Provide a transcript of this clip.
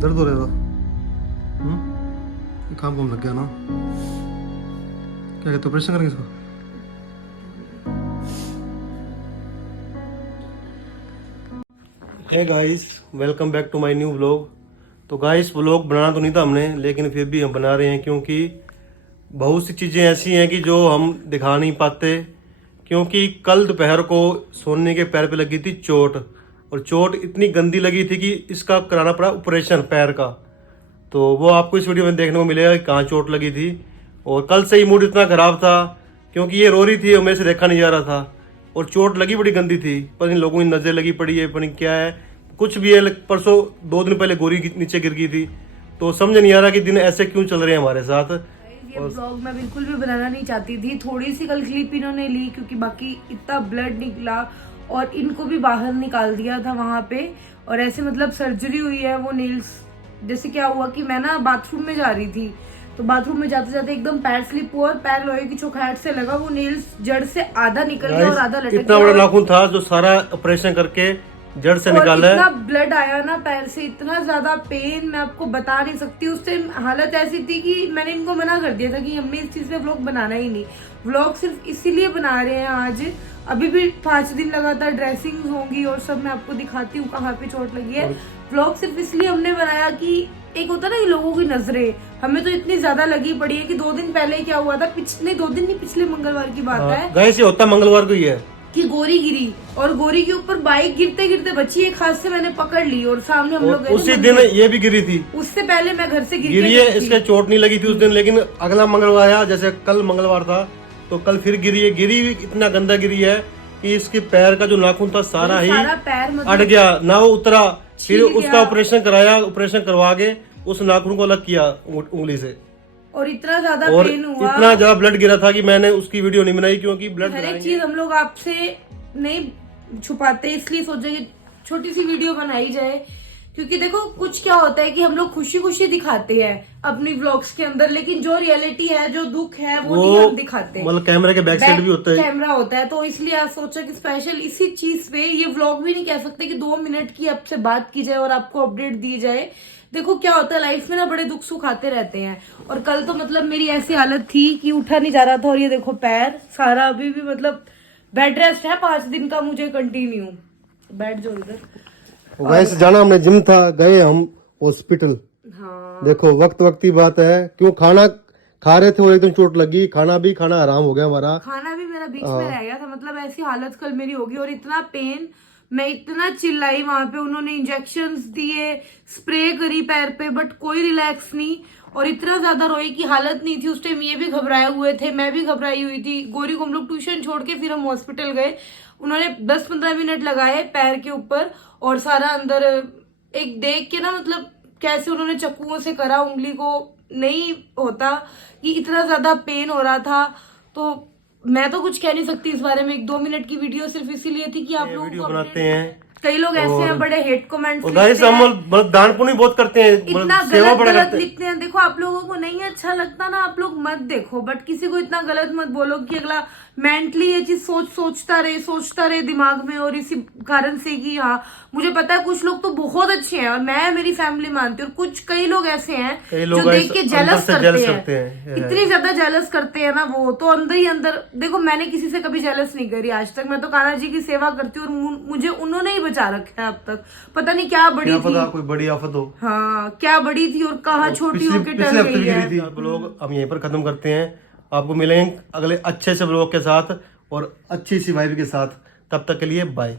दर्द हो रहा था। काम कम लग गया ना। क्या कहते, ऑपरेशन करेंगे इसको? Hey guys, welcome back to my new vlog. तो गाइस, व्लॉग बनाना तो नहीं था हमने, लेकिन फिर भी हम बना रहे हैं क्योंकि बहुत सी चीज़ें ऐसी हैं कि जो हम दिखा नहीं पाते। क्योंकि कल दोपहर को सोनी के पैर पे लगी थी चोट, और चोट इतनी गंदी लगी थी कि इसका कराना पड़ा ऑपरेशन पैर का। तो वो आपको इस वीडियो में देखने को मिलेगा कि कहाँ चोट लगी थी। और कल से ही मूड इतना ख़राब था क्योंकि ये रो रही थी और मेरे से देखा नहीं जा रहा था, और चोट लगी बड़ी गंदी थी। पता नहीं लोगों की नज़र लगी पड़ी है, पता नहीं क्या है, कुछ भी है। परसों 2 दिन पहले गोरी नीचे गिर गई थी। तो समझ नहीं आ रहा कि दिन ऐसे क्यों चल रहे हैं हमारे साथ। ये ब्लॉग मैं बिल्कुल भी बनाना नहीं चाहती थी। थोड़ी सी कल क्लिप इन्होंने ली क्योंकि बाकी इतना ब्लड निकला और इनको भी बाहर निकाल दिया था वहां पे। और ऐसे मतलब सर्जरी हुई है। वो नेल्स, जैसे क्या हुआ कि मैं ना बाथरूम में जा रही थी, तो बाथरूम में जाते जाते एकदम पैर स्लिप हुआ और पैर लोहे की चौखाट से लगा। वो नेल्स जड़ से आधा निकल गया और आधा लटक गया। इतना बड़ा नाखून था जो सारा ऑपरेशन करके जड़ से निकाला है। इतना ब्लड आया ना पैर से, इतना ज्यादा पेन मैं आपको बता नहीं सकती। उस टाइम हालत ऐसी थी कि मैंने इनको मना कर दिया था कि हमने इस चीज पे व्लॉग बनाना ही नहीं। व्लॉग सिर्फ इसीलिए बना रहे हैं आज। अभी भी 5 दिन लगातार ड्रेसिंग होंगी और सब मैं आपको दिखाती हूँ कहाँ पे चोट लगी है। व्लॉग सिर्फ इसलिए हमने बनाया कि एक होता ना कि लोगों की नजरें हमें तो इतनी ज्यादा लगी पड़ी है कि 2 दिन पहले क्या हुआ था, पिछले 2 दिन नहीं, पिछले मंगलवार की बात है। गाइस, ये होता मंगलवार को ही है कि गोरी गिरी और गोरी के ऊपर बाइक गिरते गिरते बची। एक हाथ से मैंने पकड़ ली और सामने हम लोग उसी दिन ये भी गिरी थी। उससे पहले मैं घर से गिरी है, इसके चोट नहीं लगी थी उस दिन, लेकिन अगला मंगलवार आया, जैसे कल मंगलवार था तो कल फिर गिरी है। गिरी भी इतना गंदा गिरी है कि इसके पैर का जो नाखून था सारा ही पैर अट गया ना, वो उतरा। फिर उसका ऑपरेशन कराया, ऑपरेशन करवा के उस नाखून को अलग किया उंगली से। और इतना ज्यादा पेन हुआ, इतना ज्यादा ब्लड गिरा था कि मैंने उसकी वीडियो नहीं बनाई क्योंकि ब्लड हर एक चीज हम लोग आपसे नहीं छुपाते, इसलिए सोचे कि छोटी सी वीडियो बनाई जाए। क्योंकि देखो कुछ क्या होता है कि हम लोग खुशी खुशी दिखाते हैं अपनी व्लॉग्स के अंदर, लेकिन जो रियलिटी है, जो दुख है, वो नहीं हम दिखाते। मतलब कैमरे के बैक साइड भी होता है, कैमरा होता है। तो इसलिए आज सोचा कि स्पेशल इसी चीज पे, ये व्लॉग भी नहीं कह सकते कि 2 मिनट की आपसे बात की जाए और आपको अपडेट दी जाए। देखो क्या होता है लाइफ में ना, बड़े दुख सुख आते रहते हैं। और कल तो मतलब मेरी ऐसी हालत थी कि उठा नहीं जा रहा था। और ये देखो पैर सारा अभी भी मतलब बेड रेस्ट है 5 दिन का मुझे कंटिन्यू। बैठ जाओ इधर। वैसे जाना हमने जिम था, गए हम हॉस्पिटल। हाँ देखो वक्त की बात है, क्यों खाना खा रहे थे और एकदम चोट लगी। खाना आराम हो गया हमारा, खाना भी मेरा बीच में रह गया था। मतलब ऐसी हालत कल मेरी होगी और इतना पेन, मैं इतना चिल्लाई वहां पे। उन्होंने इंजेक्शंस दिए, स्प्रे करी पैर पे, बट कोई रिलैक्स नहीं। और इतना ज्यादा रोई की हालत नहीं थी उस टाइम। ये भी घबराए हुए थे, मैं भी घबराई हुई थी। गोरी को हम लोग ट्यूशन छोड़ के फिर हम हॉस्पिटल गए। उन्होंने 10-15 मिनट लगाए पैर के ऊपर और सारा अंदर एक देख के ना, मतलब कैसे उन्होंने चक्कुओं से करा, उंगली को नहीं होता कि इतना ज्यादा पेन हो रहा था। तो मैं तो कुछ कह नहीं सकती इस बारे में। 1-2 मिनट की वीडियो सिर्फ इसीलिए थी कि आप लोग वीडियो बनाते हैं। कई लोग ऐसे हैं बड़े हेट कमेंट्स दान पुण्य बहुत करते हैं, इतना गलत लिखते हैं। देखो आप लोगों को नहीं अच्छा लगता ना, आप लोग मत देखो, बट किसी को इतना गलत मत बोलो कि अगला मेंटली ये चीज सोचता रहे दिमाग में। और इसी कारण से कि हाँ, मुझे पता है कुछ लोग तो बहुत अच्छे हैं और मैं मेरी फैमिली मानती हूँ, और कुछ कई लोग ऐसे हैं जो देख के जेलस करते हैं। इतनी ज्यादा जेलस करते हैं ना, वो तो अंदर ही अंदर। देखो मैंने किसी से कभी जेलस नहीं करी आज तक। मैं तो कान्हा जी की सेवा करती हूँ और मुझे उन्होंने ही बचा रखा है अब तक। पता नहीं क्या बड़ी थी, कोई बड़ी आफत हो। हाँ, क्या बड़ी थी और कहाँ छोटी होके टल गई है। लोग हम यहीं पर खत्म करते हैं। आपको मिलेंगे अगले अच्छे से ब्लॉग के साथ और अच्छी सी वाइब के साथ। तब तक के लिए बाय।